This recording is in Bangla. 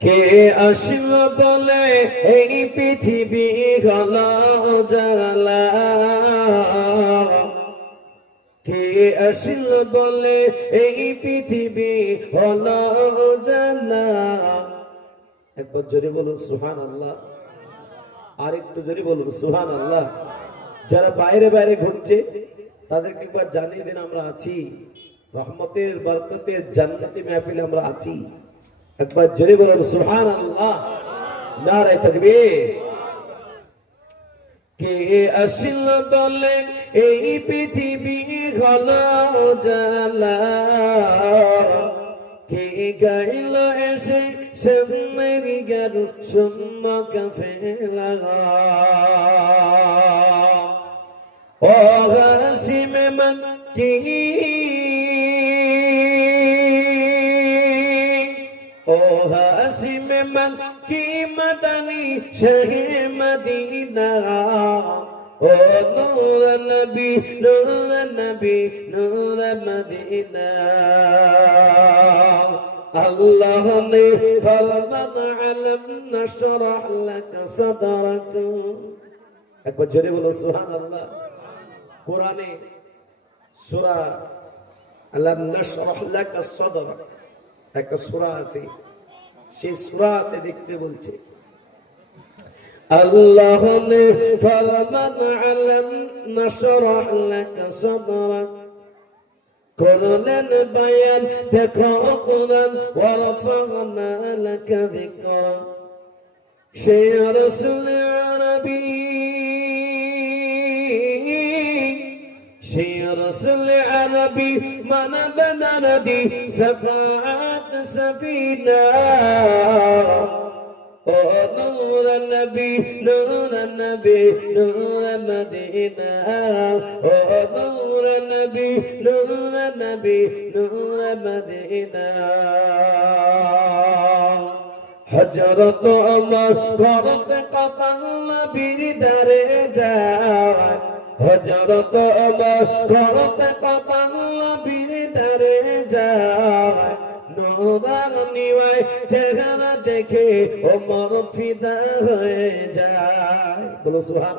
কে আসল বলে এই পৃথিবী হল জালা কে আসল বলে এই পৃথিবী হল জালা একবার জোরে বলুন সুহান আল্লাহ আর একটু জোরে বলুন সুহান আল্লাহ যারা বাইরে বাইরে ঘুরছে, তাদেরকে একবার জানিয়ে দিন, আমরা আছি। রহমতের, বরকতের জান্নাতি মাহফিলে আমরা আছি। একবার জোরে বলুন সুহান আল্লাহ নারায় তাকবীর কে আসল বলে এই পৃথিবী হল জালা কে গাইল এসে সামনের গেল শূন্য কাফেলা ও হাসিমে মন কি ও হাসিমে মন কি মদনী শহে মদিনা ও নূর নবী নূর নবী নূর মদিনা আল্লাহ ने फरमान अलम नशरह लक सदरक একবার জোরে বলো সুবহানাল্লাহ কোরআনে সূরা আলাম নাশরাহ লাকা সাদরাক একটা সুরা আছে সেই সুরাতে দেখতে বলছে আল্লাহ ফরমান আলম নশরহ লাকা সাদরাক قرنا بيان تقرأ قرآن ورفعنا لك ذكرا شيء رسول عربي شيء رسول عربي ما نبدا ندي سفاعا নূর নবী নূর নবী নূর মদিনা ও নূর নবী নূর নবী নূর মদিনা হজরত আমার ঘরতে কতাল নবীর দারে যায় হজরত আমার ঘরতে কতাল নবীর দারে যায় নোরানিওয়ায় চেহারা দেখে ও মর ফিদা হয়ে যায়। বলো সুহান